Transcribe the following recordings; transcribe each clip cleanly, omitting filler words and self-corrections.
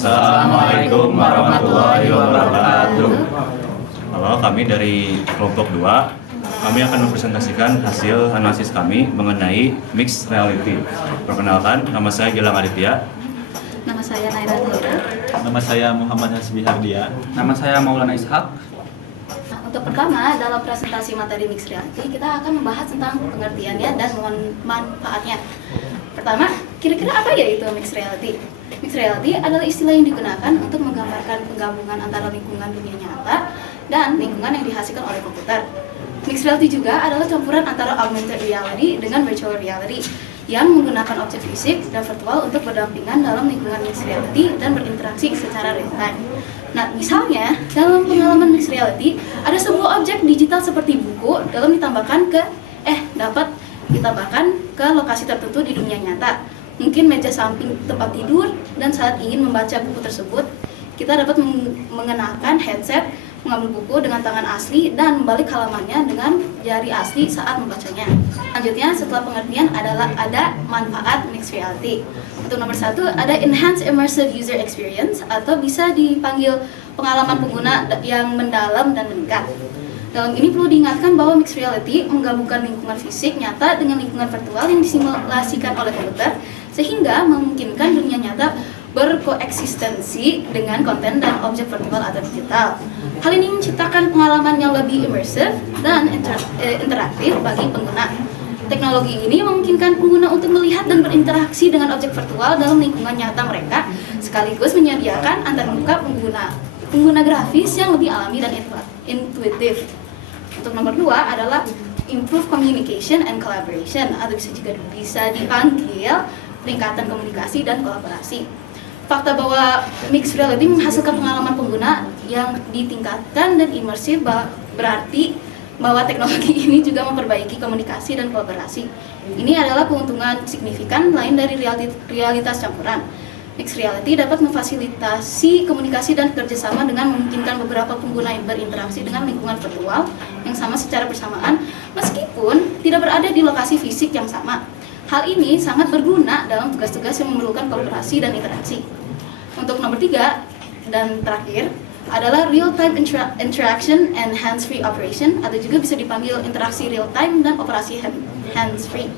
Assalamualaikum warahmatullahi wabarakatuh. Halo, kami dari kelompok 2. Kami akan mempresentasikan hasil analisis kami mengenai mixed reality. Perkenalkan, nama saya Gilang Aditya. Nama saya Naira Tahira. Nama saya Muhammad Hasbi Hardia. Nama saya Maulana Ishak. Nah, untuk pertama, dalam presentasi materi mixed reality, kita akan membahas tentang pengertiannya dan manfaatnya. Pertama, kira-kira apa ya itu mixed reality? Mixed reality adalah istilah yang digunakan untuk menggambarkan penggabungan antara lingkungan dunia nyata dan lingkungan yang dihasilkan oleh komputer. Mixed reality juga adalah campuran antara augmented reality dengan virtual reality yang menggunakan objek fisik dan virtual untuk berdampingan dalam lingkungan mixed reality dan berinteraksi secara real time. Nah, misalnya dalam pengalaman mixed reality ada sebuah objek digital seperti buku dapat ditambahkan ke lokasi tertentu di dunia nyata. Mungkin meja samping tempat tidur, dan saat ingin membaca buku tersebut, kita dapat mengenakan headset, mengambil buku dengan tangan asli, dan membalik halamannya dengan jari asli saat membacanya. Selanjutnya, setelah pengertian ada manfaat mixed reality. Untuk nomor 1, ada enhanced immersive user experience, atau bisa dipanggil pengalaman pengguna yang mendalam dan meningkat. Dalam ini perlu diingatkan bahwa mixed reality menggabungkan lingkungan fisik nyata dengan lingkungan virtual yang disimulasikan oleh komputer, sehingga memungkinkan dunia nyata berkoeksistensi dengan konten dan objek virtual atau digital. Hal ini menciptakan pengalaman yang lebih immersive dan interaktif bagi pengguna. Teknologi ini memungkinkan pengguna untuk melihat dan berinteraksi dengan objek virtual dalam lingkungan nyata mereka, sekaligus menyediakan antarmuka pengguna grafis yang lebih alami dan intuitif. Untuk nomor 2 adalah improve communication and collaboration, atau bisa dipanggil peningkatan komunikasi dan kolaborasi. Fakta bahwa mixed reality menghasilkan pengalaman pengguna yang ditingkatkan dan imersif berarti bahwa teknologi ini juga memperbaiki komunikasi dan kolaborasi. Ini adalah keuntungan signifikan lain dari realitas campuran. Mixed reality dapat memfasilitasi komunikasi dan kerjasama dengan memungkinkan beberapa pengguna yang berinteraksi dengan lingkungan virtual yang sama secara bersamaan meskipun tidak berada di lokasi fisik yang sama. Hal ini sangat berguna dalam tugas-tugas yang memerlukan kolaborasi dan interaksi. Untuk nomor 3 dan terakhir adalah real-time interaction and hands-free operation, atau juga bisa dipanggil interaksi real-time dan operasi hands-free.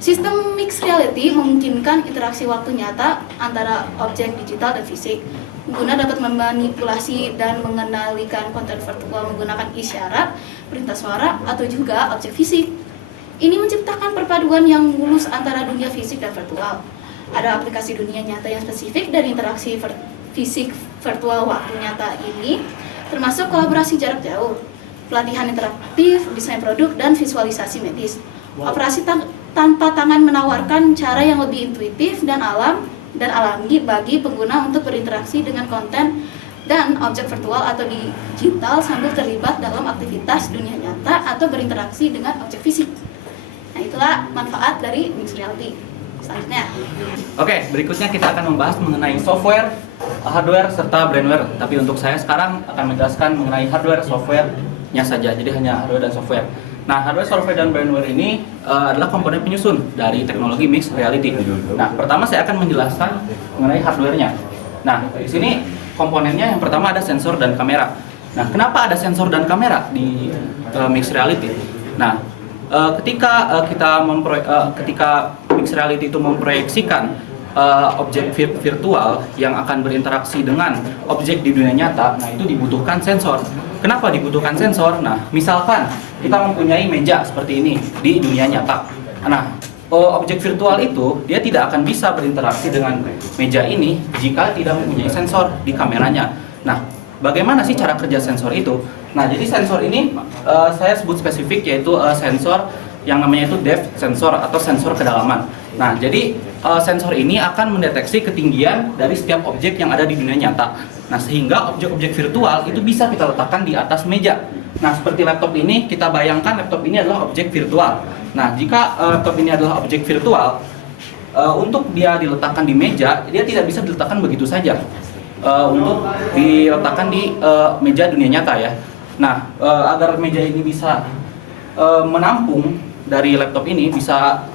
Sistem mixed reality memungkinkan interaksi waktu nyata antara objek digital dan fisik. Pengguna dapat memanipulasi dan mengendalikan konten virtual menggunakan isyarat, perintah suara, atau juga objek fisik. Ini menciptakan perpaduan yang mulus antara dunia fisik dan virtual. Ada aplikasi dunia nyata yang spesifik dari interaksi fisik virtual waktu nyata ini, termasuk kolaborasi jarak jauh, pelatihan interaktif, desain produk, dan visualisasi medis. Operasi tanpa tangan menawarkan cara yang lebih intuitif dan alami bagi pengguna untuk berinteraksi dengan konten dan objek virtual atau digital sambil terlibat dalam aktivitas dunia nyata atau berinteraksi dengan objek fisik. Nah, itulah manfaat dari mixed reality. Selanjutnya. Oke, berikutnya kita akan membahas mengenai software, hardware, serta brainware. Tapi untuk saya sekarang akan menjelaskan mengenai hardware, software-nya saja. Jadi hanya hardware dan software. Nah, hardware, software, dan brainware ini adalah komponen penyusun dari teknologi mixed reality. Nah, pertama saya akan menjelaskan mengenai hardware-nya. Nah, di sini komponennya yang pertama ada sensor dan kamera. Nah, kenapa ada sensor dan kamera di mixed reality? Nah, ketika mixed reality itu memproyeksikan objek virtual yang akan berinteraksi dengan objek di dunia nyata, nah itu dibutuhkan sensor. Kenapa dibutuhkan sensor? Nah, misalkan kita mempunyai meja seperti ini di dunia nyata. Nah, objek virtual itu dia tidak akan bisa berinteraksi dengan meja ini jika tidak mempunyai sensor di kameranya. Nah, bagaimana sih cara kerja sensor itu? Nah, jadi sensor ini saya sebut spesifik, yaitu sensor yang namanya itu depth sensor atau sensor kedalaman. Nah, jadi sensor ini akan mendeteksi ketinggian dari setiap objek yang ada di dunia nyata. Nah, sehingga objek-objek virtual itu bisa kita letakkan di atas meja. Nah, seperti laptop ini, kita bayangkan laptop ini adalah objek virtual. Nah, jika laptop ini adalah objek virtual, untuk dia diletakkan di meja, dia tidak bisa diletakkan begitu saja. Untuk diletakkan di meja dunia nyata ya. Nah, agar meja ini bisa menampung dari laptop ini, bisa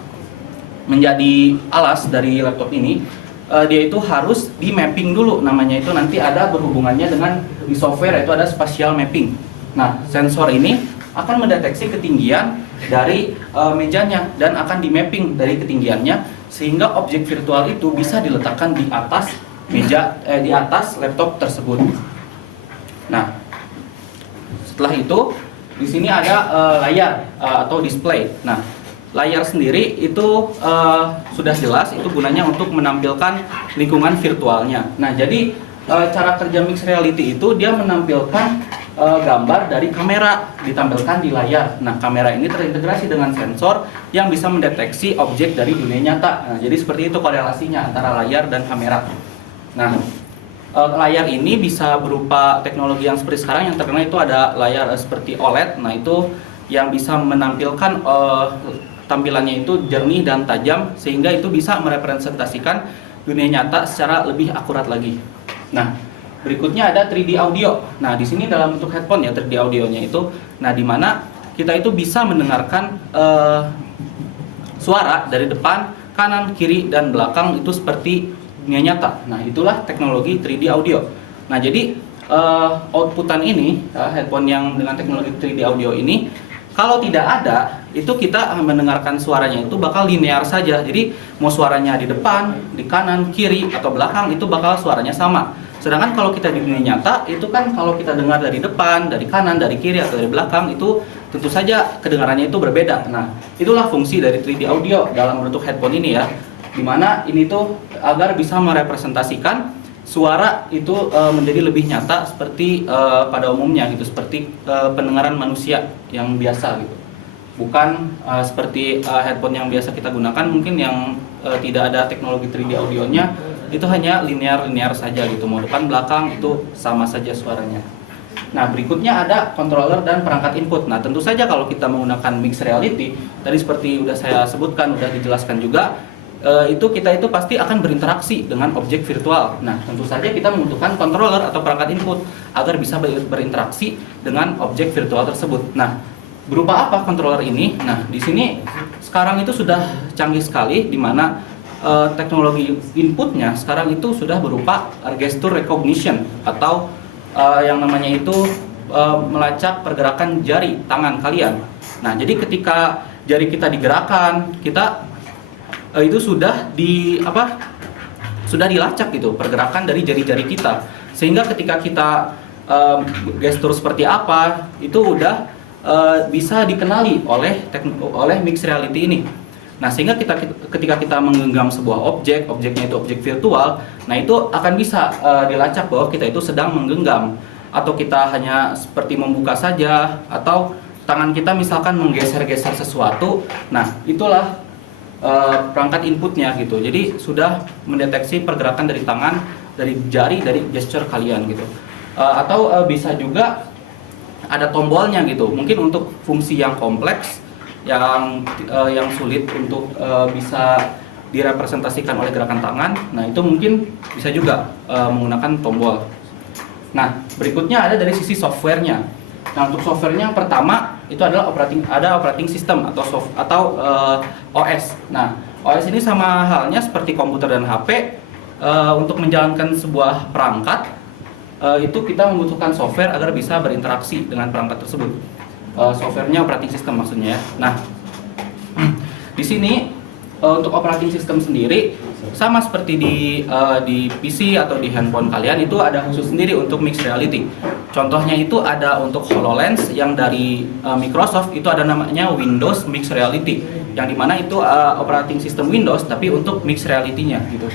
menjadi alas dari laptop ini, dia itu harus di mapping dulu, namanya itu nanti ada berhubungannya dengan di software, itu ada spatial mapping. Nah, sensor ini akan mendeteksi ketinggian dari mejanya dan akan di mapping dari ketinggiannya sehingga objek virtual itu bisa diletakkan di atas meja, di atas laptop tersebut. Nah, setelah itu di sini ada layar atau display. Nah, layar sendiri itu sudah jelas itu gunanya untuk menampilkan lingkungan virtualnya. Nah, jadi cara kerja mixed reality itu dia menampilkan gambar dari kamera ditampilkan di layar. Nah, kamera ini terintegrasi dengan sensor yang bisa mendeteksi objek dari dunia nyata. Nah, jadi seperti itu korelasinya antara layar dan kamera. Nah, layar ini bisa berupa teknologi yang seperti sekarang yang terkenal itu ada layar seperti OLED. Nah, itu yang bisa menampilkan tampilannya itu jernih dan tajam sehingga itu bisa merepresentasikan dunia nyata secara lebih akurat lagi. Nah, berikutnya ada 3D audio. Nah, di sini dalam bentuk headphone ya 3D audionya itu. Nah, di mana kita itu bisa mendengarkan suara dari depan, kanan, kiri, dan belakang itu seperti dunia nyata. Nah, itulah teknologi 3D audio. Nah, jadi outputan ini, headphone yang dengan teknologi 3D audio ini, kalau tidak ada, itu kita mendengarkan suaranya itu bakal linear saja. Jadi mau suaranya di depan, di kanan, kiri, atau belakang itu bakal suaranya sama. Sedangkan kalau kita di dunia nyata, itu kan kalau kita dengar dari depan, dari kanan, dari kiri, atau dari belakang, itu tentu saja kedengarannya itu berbeda. Nah, itulah fungsi dari 3D audio dalam bentuk headphone ini ya. Dimana ini tuh agar bisa merepresentasikan suara itu menjadi lebih nyata seperti pada umumnya gitu, seperti pendengaran manusia yang biasa gitu. Bukan seperti headphone yang biasa kita gunakan mungkin yang tidak ada teknologi 3D audionya, itu hanya linear saja gitu, mau depan belakang itu sama saja suaranya. Nah, berikutnya ada controller dan perangkat input. Nah, tentu saja kalau kita menggunakan mixed reality, tadi seperti udah saya sebutkan, udah dijelaskan juga, kita itu pasti akan berinteraksi dengan objek virtual. Nah, tentu saja kita membutuhkan controller atau perangkat input agar bisa berinteraksi dengan objek virtual tersebut. Nah, berupa apa controller ini? Nah, di sini sekarang itu sudah canggih sekali, di mana teknologi inputnya sekarang itu sudah berupa gesture recognition atau yang namanya itu melacak pergerakan jari tangan kalian. Nah, jadi ketika jari kita digerakkan, kita itu sudah dilacak gitu pergerakan dari jari-jari kita, sehingga ketika kita gestur seperti apa itu udah bisa dikenali oleh mixed reality ini. Nah, sehingga ketika kita menggenggam sebuah objeknya itu objek virtual, nah itu akan bisa dilacak bahwa kita itu sedang menggenggam, atau kita hanya seperti membuka saja, atau tangan kita misalkan menggeser-geser sesuatu. Nah, itulah perangkat inputnya gitu. Jadi sudah mendeteksi pergerakan dari tangan, dari jari, dari gesture kalian gitu. Atau bisa juga ada tombolnya gitu. Mungkin untuk fungsi yang kompleks, yang sulit untuk bisa direpresentasikan oleh gerakan tangan, nah itu mungkin bisa juga menggunakan tombol. Nah, berikutnya ada dari sisi softwarenya. Nah, untuk softwarenya yang pertama itu adalah operating system atau OS. Nah, OS ini sama halnya seperti komputer dan HP. Untuk menjalankan sebuah perangkat itu kita membutuhkan software agar bisa berinteraksi dengan perangkat tersebut. Softwarenya operating system maksudnya ya. Nah, di sini untuk operating system sendiri sama seperti di PC atau di handphone kalian, itu ada khusus sendiri untuk mixed reality. Contohnya itu ada untuk HoloLens yang dari Microsoft, itu ada namanya Windows Mixed Reality, yang dimana itu operating system Windows tapi untuk mixed reality-nya gitu.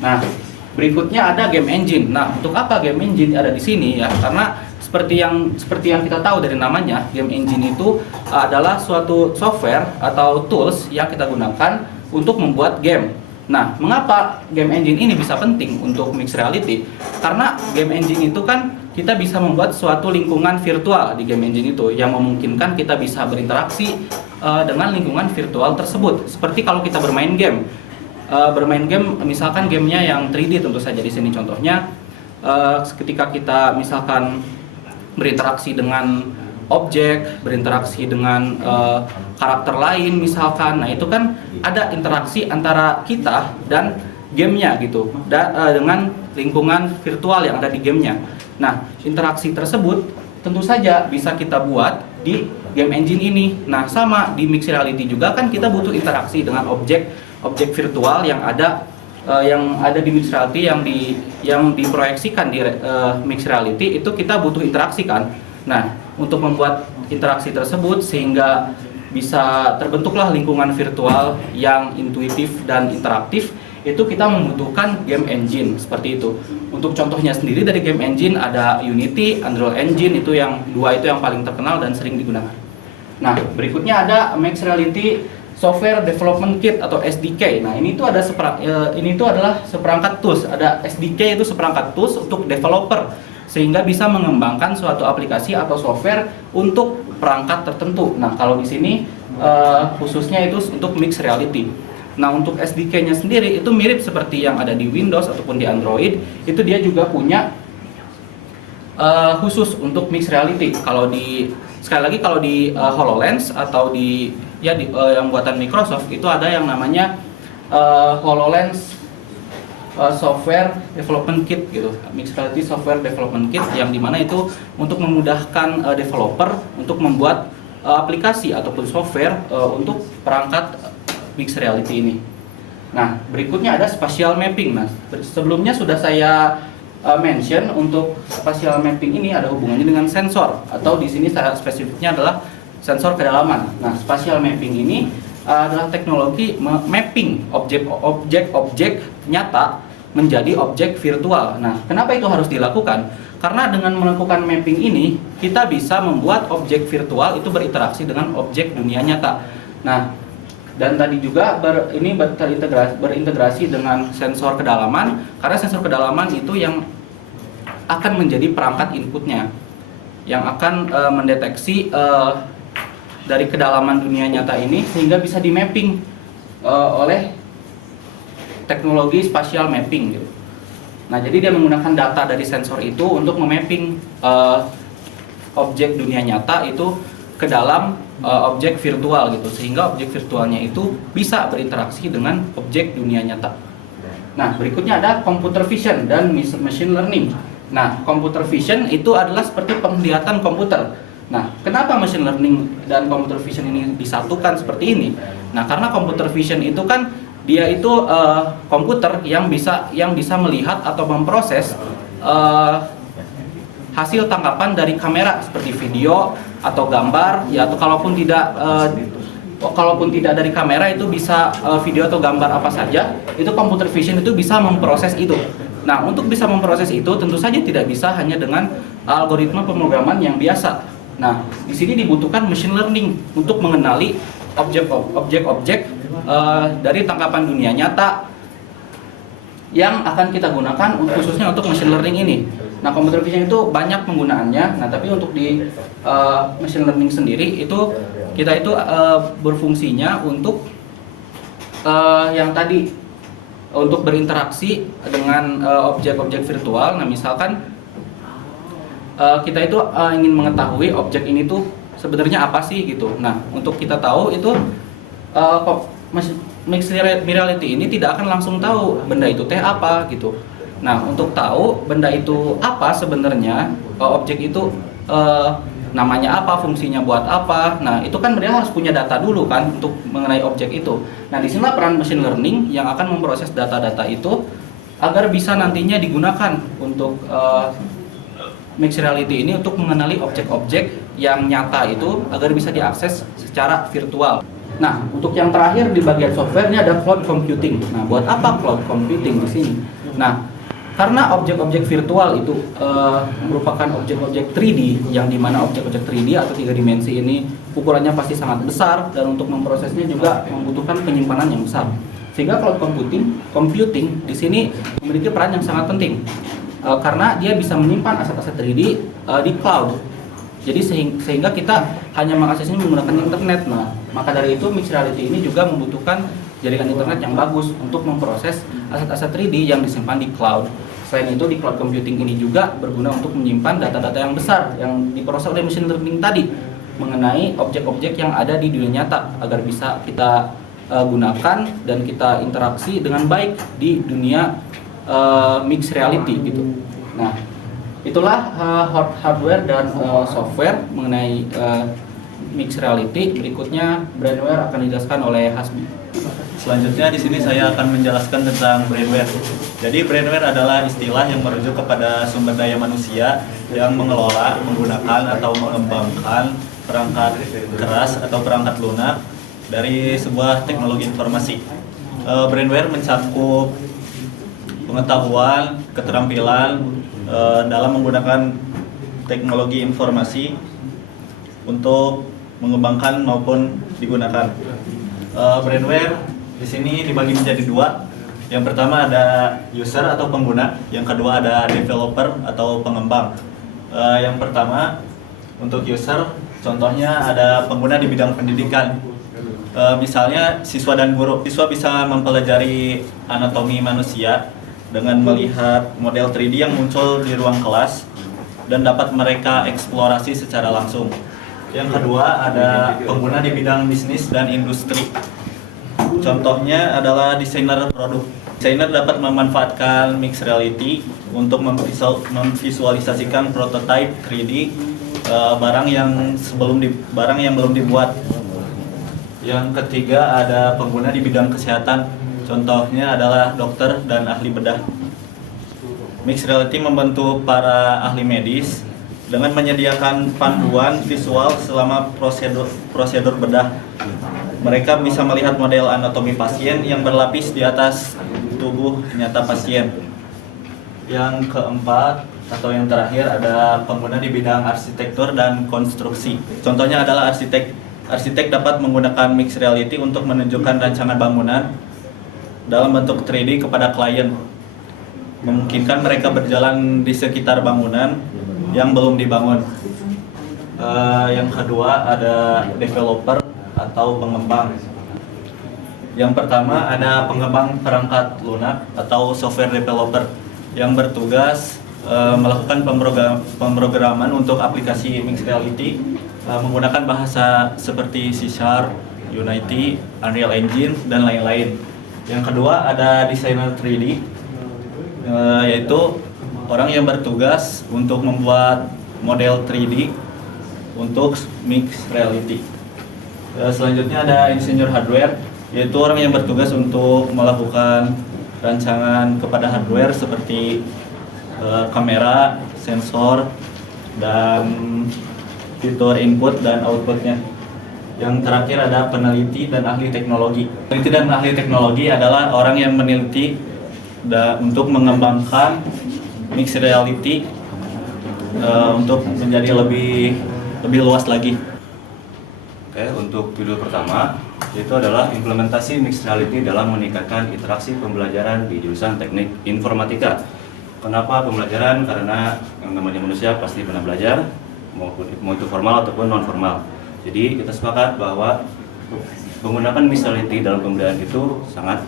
Nah, berikutnya ada game engine. Nah, untuk apa game engine ada di sini ya? Karena seperti yang kita tahu dari namanya, game engine itu adalah suatu software atau tools yang kita gunakan untuk membuat game. Nah, mengapa game engine ini bisa penting untuk mixed reality? Karena game engine itu kan kita bisa membuat suatu lingkungan virtual di game engine itu yang memungkinkan kita bisa berinteraksi dengan lingkungan virtual tersebut. Seperti kalau kita bermain game, misalkan gamenya yang 3D tentu saja di sini contohnya, ketika kita misalkan berinteraksi dengan objek, berinteraksi dengan karakter lain misalkan, nah itu kan ada interaksi antara kita dan gamenya gitu, dengan lingkungan virtual yang ada di gamenya. Nah, interaksi tersebut tentu saja bisa kita buat di game engine ini. Nah, sama di mixed reality juga kan kita butuh interaksi dengan objek virtual yang ada di mixed reality, yang diproyeksikan di mixed reality, itu kita butuh interaksi kan. Nah, untuk membuat interaksi tersebut sehingga bisa terbentuklah lingkungan virtual yang intuitif dan interaktif, itu kita membutuhkan game engine seperti itu. Untuk contohnya sendiri dari game engine ada Unity, Unreal Engine, itu yang dua itu yang paling terkenal dan sering digunakan. Nah, berikutnya ada Mixed Reality Software Development Kit atau SDK. Nah, ini tuh adalah seperangkat tools. Ada SDK itu seperangkat tools untuk developer sehingga bisa mengembangkan suatu aplikasi atau software untuk perangkat tertentu. Nah, kalau di sini khususnya itu untuk mixed reality. Nah, untuk SDK-nya sendiri itu mirip seperti yang ada di Windows ataupun di Android. Itu dia juga punya khusus untuk mixed reality. Kalau di HoloLens atau yang buatan Microsoft itu ada yang namanya HoloLens Software Development Kit gitu, Mixed Reality Software Development Kit, yang dimana itu untuk memudahkan developer untuk membuat aplikasi ataupun software untuk perangkat mixed reality ini. Nah, berikutnya ada spatial mapping. Nah, sebelumnya sudah saya mention untuk spatial mapping ini ada hubungannya dengan sensor, atau di sini saya spesifiknya adalah sensor kedalaman. Nah, spatial mapping ini adalah teknologi mapping objek nyata menjadi objek virtual. Nah, kenapa itu harus dilakukan? Karena dengan melakukan mapping ini, kita bisa membuat objek virtual itu berinteraksi dengan objek dunia nyata. Nah, dan tadi juga berintegrasi dengan sensor kedalaman, karena sensor kedalaman itu yang akan menjadi perangkat inputnya, yang akan mendeteksi dari kedalaman dunia nyata ini sehingga bisa di mapping oleh teknologi spatial mapping gitu. Nah, jadi dia menggunakan data dari sensor itu untuk memapping objek dunia nyata itu ke dalam objek virtual gitu, sehingga objek virtualnya itu bisa berinteraksi dengan objek dunia nyata. Nah, berikutnya ada computer vision dan machine learning. Nah, computer vision itu adalah seperti penglihatan komputer. Nah, kenapa machine learning dan computer vision ini disatukan seperti ini? Nah, karena computer vision itu kan dia itu komputer yang bisa melihat atau memproses hasil tangkapan dari kamera seperti video atau gambar, ya, atau kalaupun tidak dari kamera itu bisa video atau gambar apa saja, itu computer vision itu bisa memproses itu. Nah, untuk bisa memproses itu tentu saja tidak bisa hanya dengan algoritma pemrograman yang biasa. Nah, di sini dibutuhkan machine learning untuk mengenali objek-objek dari tangkapan dunia nyata yang akan kita gunakan khususnya untuk machine learning ini. Nah, computer vision itu banyak penggunaannya. Nah, tapi untuk di machine learning sendiri itu kita itu berfungsinya untuk yang tadi untuk berinteraksi dengan objek-objek virtual. Nah, misalkan kita itu ingin mengetahui objek ini tuh sebenarnya apa sih gitu. Nah, untuk kita tahu itu mixed reality ini tidak akan langsung tahu benda itu teh apa gitu. Nah, untuk tahu benda itu apa sebenarnya, objek itu namanya apa, fungsinya buat apa. Nah, itu kan dia harus punya data dulu kan untuk mengenai objek itu. Nah, disinilah peran machine learning yang akan memproses data-data itu agar bisa nantinya digunakan untuk mixed reality ini untuk mengenali objek-objek yang nyata itu agar bisa diakses secara virtual. Nah, untuk yang terakhir di bagian software ini ada cloud computing. Nah, buat apa cloud computing di sini? Nah, karena objek-objek virtual itu merupakan objek-objek 3D, yang dimana objek-objek 3D atau 3 dimensi ini ukurannya pasti sangat besar dan untuk memprosesnya juga membutuhkan penyimpanan yang besar. Sehingga cloud computing di sini memiliki peran yang sangat penting karena dia bisa menyimpan aset-aset 3D di cloud. Jadi sehingga kita hanya mengaksesnya menggunakan internet. Nah, maka dari itu mixed reality ini juga membutuhkan jaringan internet yang bagus untuk memproses aset-aset 3D yang disimpan di cloud. Selain itu, di cloud computing ini juga berguna untuk menyimpan data-data yang besar yang diproses oleh machine learning tadi mengenai objek-objek yang ada di dunia nyata agar bisa kita gunakan dan kita interaksi dengan baik di dunia mixed reality gitu. Nah, itulah hardware dan software mengenai mixed reality. Berikutnya Brainware akan dijelaskan oleh Hasbi. Selanjutnya di sini saya akan menjelaskan tentang brainware. Jadi brainware adalah istilah yang merujuk kepada sumber daya manusia yang mengelola, menggunakan atau mengembangkan perangkat keras atau perangkat lunak dari sebuah teknologi informasi. Brainware mencakup pengetahuan, keterampilan dalam menggunakan teknologi informasi untuk mengembangkan maupun digunakan. Brainware di sini dibagi menjadi dua. Yang pertama ada user atau pengguna, yang kedua ada developer atau pengembang. Yang pertama untuk user, contohnya ada pengguna di bidang pendidikan. Misalnya siswa dan guru. Siswa bisa mempelajari anatomi manusia dengan melihat model 3D yang muncul di ruang kelas dan dapat mereka eksplorasi secara langsung. Yang kedua ada pengguna di bidang bisnis dan industri. Contohnya adalah desainer produk. Desainer dapat memanfaatkan mixed reality untuk memvisualisasikan prototipe 3D barang yang belum dibuat. Yang ketiga ada pengguna di bidang kesehatan. Contohnya adalah dokter dan ahli bedah. Mixed reality membantu para ahli medis dengan menyediakan panduan visual selama prosedur bedah. Mereka bisa melihat model anatomi pasien yang berlapis di atas tubuh nyata pasien. Yang keempat atau yang terakhir ada pengguna di bidang arsitektur dan konstruksi. Contohnya adalah arsitek. Arsitek dapat menggunakan mixed reality untuk menunjukkan rancangan bangunan dalam bentuk 3D kepada klien. Memungkinkan mereka berjalan di sekitar bangunan yang belum dibangun. Yang kedua ada developer atau pengembang. Yang pertama ada pengembang perangkat lunak atau software developer yang bertugas melakukan pemrograman untuk aplikasi mixed reality menggunakan bahasa seperti C#, Unity, Unreal Engine, dan lain-lain. Yang kedua ada desainer 3D, yaitu orang yang bertugas untuk membuat model 3D untuk mixed reality. Selanjutnya ada insinyur hardware, yaitu orang yang bertugas untuk melakukan rancangan kepada hardware seperti kamera, sensor, dan fitur input dan outputnya. Yang terakhir ada peneliti dan ahli teknologi. Peneliti dan ahli teknologi adalah orang yang meneliti untuk mengembangkan mixed reality untuk menjadi lebih luas lagi. Oke, untuk video pertama itu adalah implementasi mixed reality dalam meningkatkan interaksi pembelajaran di jurusan Teknik Informatika. Kenapa pembelajaran? Karena yang namanya manusia pasti pernah belajar, mau itu formal ataupun non formal. Jadi kita sepakat bahwa menggunakan mixed reality dalam pembelajaran itu sangat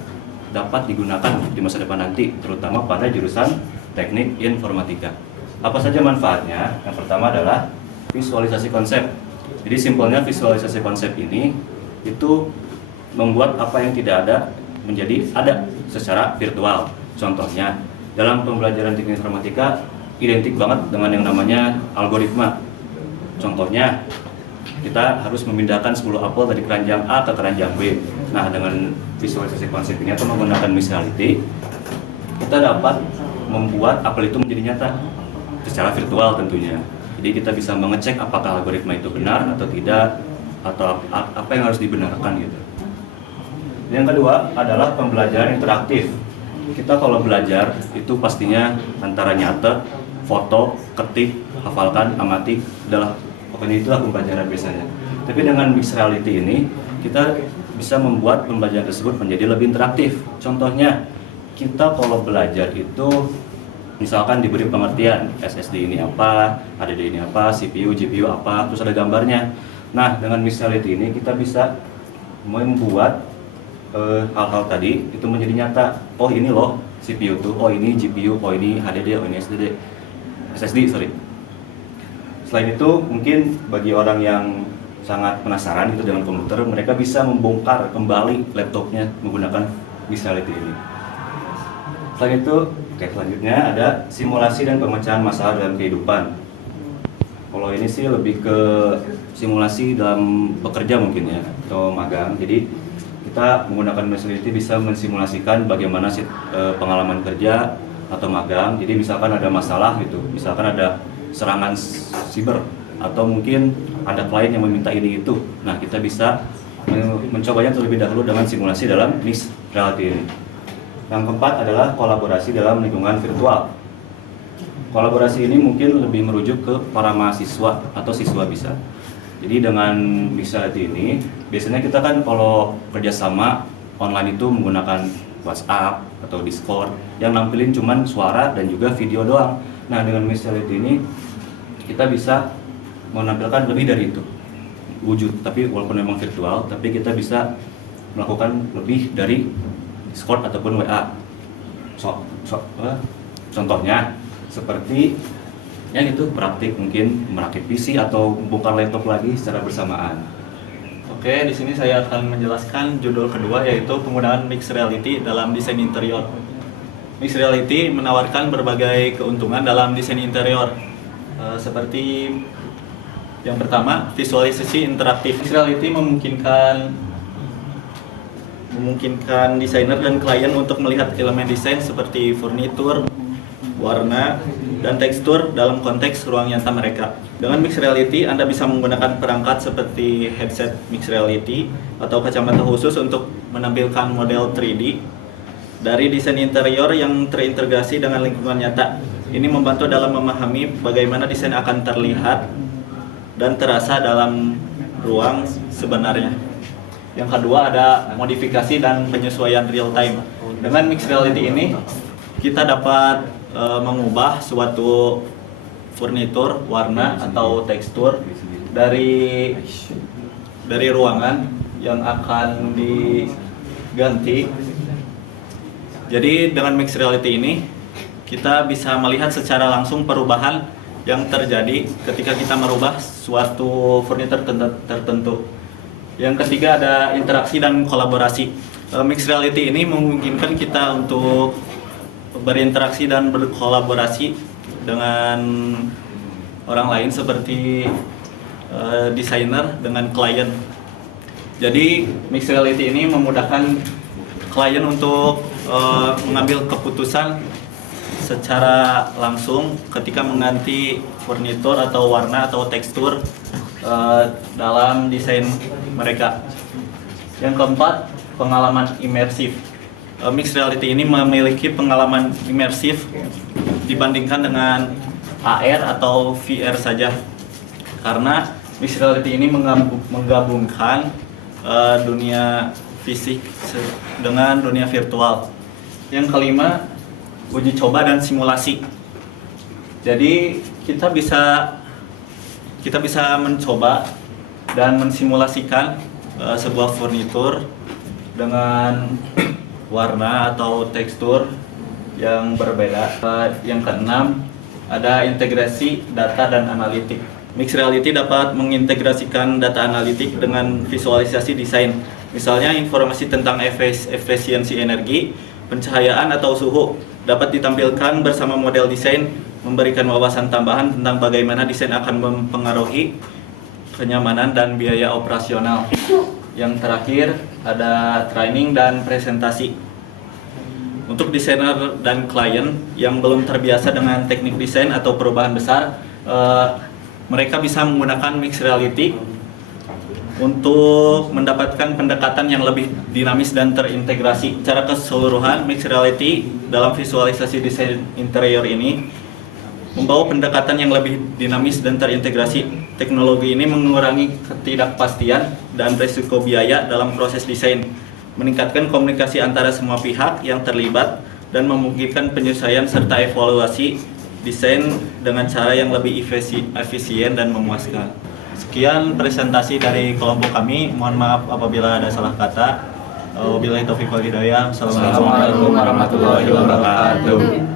dapat digunakan di masa depan nanti, terutama pada jurusan Teknik Informatika. Apa saja manfaatnya? Yang pertama adalah visualisasi konsep. Jadi simpelnya visualisasi konsep ini itu membuat apa yang tidak ada menjadi ada secara virtual. Contohnya dalam pembelajaran teknik informatika identik banget dengan yang namanya algoritma. Contohnya kita harus memindahkan 10 apel dari keranjang A ke keranjang B. Nah, dengan visualisasi konsep ini atau menggunakan mixed reality, kita dapat membuat apel itu menjadi nyata secara virtual tentunya. Jadi kita bisa mengecek apakah algoritma itu benar atau tidak, atau apa yang harus dibenarkan gitu. Yang kedua adalah pembelajaran interaktif. Kita kalau belajar itu pastinya antara nyata, foto, ketik, hafalkan, amati, pokoknya itulah pembelajaran biasanya. Tapi dengan mixed reality ini kita bisa membuat pembelajaran tersebut menjadi lebih interaktif. Contohnya kita kalau belajar itu misalkan diberi pengertian SSD ini apa, HDD ini apa, CPU, GPU apa, terus ada gambarnya. Nah, dengan mixed reality ini kita bisa membuat hal-hal tadi itu menjadi nyata. Oh, ini loh CPU tuh, oh ini GPU, oh ini HDD, oh ini SSD. Selain itu, mungkin bagi orang yang sangat penasaran gitu dengan komputer, mereka bisa membongkar kembali laptopnya menggunakan mixed reality ini. Selain itu, selanjutnya ada simulasi dan pemecahan masalah dalam kehidupan. Kalau ini sih lebih ke simulasi dalam bekerja mungkin ya, atau magang. Jadi kita menggunakan mixed reality bisa mensimulasikan bagaimana pengalaman kerja atau magang. Jadi misalkan ada masalah gitu, misalkan ada serangan siber atau mungkin ada klien yang meminta ini itu. Nah, kita bisa mencobanya terlebih dahulu dengan simulasi dalam mixed reality ini. Yang keempat adalah kolaborasi dalam lingkungan virtual. Kolaborasi ini mungkin lebih merujuk ke para mahasiswa atau siswa bisa. Jadi dengan mixed reality ini, biasanya kita kan kalau kerjasama online itu menggunakan WhatsApp atau Discord yang nampilin cuman suara dan juga video doang. Nah, dengan mixed reality ini kita bisa menampilkan lebih dari itu wujud, tapi walaupun memang virtual, tapi kita bisa melakukan lebih dari Discord ataupun WA. Contohnya seperti ya itu praktik mungkin merakit PC atau buka laptop lagi secara bersamaan. Oke, di sini saya akan menjelaskan judul kedua, yaitu penggunaan mixed reality dalam desain interior. Mixed reality menawarkan berbagai keuntungan dalam desain interior, seperti yang pertama, visualisasi interaktif. Mixed reality memungkinkan desainer dan klien untuk melihat elemen desain seperti furnitur, warna, dan tekstur dalam konteks ruang nyata mereka. Dengan mixed reality, Anda bisa menggunakan perangkat seperti headset mixed reality atau kacamata khusus untuk menampilkan model 3D dari desain interior yang terintegrasi dengan lingkungan nyata. Ini membantu dalam memahami bagaimana desain akan terlihat dan terasa dalam ruang sebenarnya. Yang kedua ada modifikasi dan penyesuaian real time. Dengan mixed reality ini, kita dapat mengubah suatu furnitur, warna atau tekstur dari ruangan yang akan diganti. Jadi dengan mixed reality ini kita bisa melihat secara langsung perubahan yang terjadi ketika kita merubah suatu furnitur tertentu. Yang ketiga ada interaksi dan kolaborasi. Mixed reality ini memungkinkan kita untuk berinteraksi dan berkolaborasi dengan orang lain seperti desainer dengan klien. Jadi mixed reality ini memudahkan klien untuk mengambil keputusan secara langsung ketika mengganti furnitur atau warna atau tekstur dalam desain mereka. Yang keempat, pengalaman imersif. Mixed reality ini memiliki pengalaman imersif dibandingkan dengan AR atau VR saja, karena mixed reality ini menggabungkan dunia fisik dengan dunia virtual. Yang kelima, uji coba dan simulasi. Jadi kita bisa mencoba dan mensimulasikan sebuah furnitur dengan warna atau tekstur yang berbeda. Yang keenam, ada integrasi data dan analitik. Mixed reality dapat mengintegrasikan data analitik dengan visualisasi desain. Misalnya informasi tentang efisiensi energi, pencahayaan atau suhu dapat ditampilkan bersama model desain, memberikan wawasan tambahan tentang bagaimana desain akan mempengaruhi kenyamanan dan biaya operasional. Yang terakhir ada training dan presentasi. Untuk desainer dan klien yang belum terbiasa dengan teknik desain atau perubahan besar, mereka bisa menggunakan mixed reality untuk mendapatkan pendekatan yang lebih dinamis dan terintegrasi. Secara keseluruhan, mixed reality dalam visualisasi desain interior ini membawa pendekatan yang lebih dinamis dan terintegrasi. Teknologi ini mengurangi ketidakpastian dan risiko biaya dalam proses desain, meningkatkan komunikasi antara semua pihak yang terlibat, dan memungkinkan penyesuaian serta evaluasi desain dengan cara yang lebih efisien dan memuaskan. Sekian presentasi dari kelompok kami. Mohon maaf apabila ada salah kata. Wabillahi taufiq wal hidayah. Assalamualaikum warahmatullahi wabarakatuh.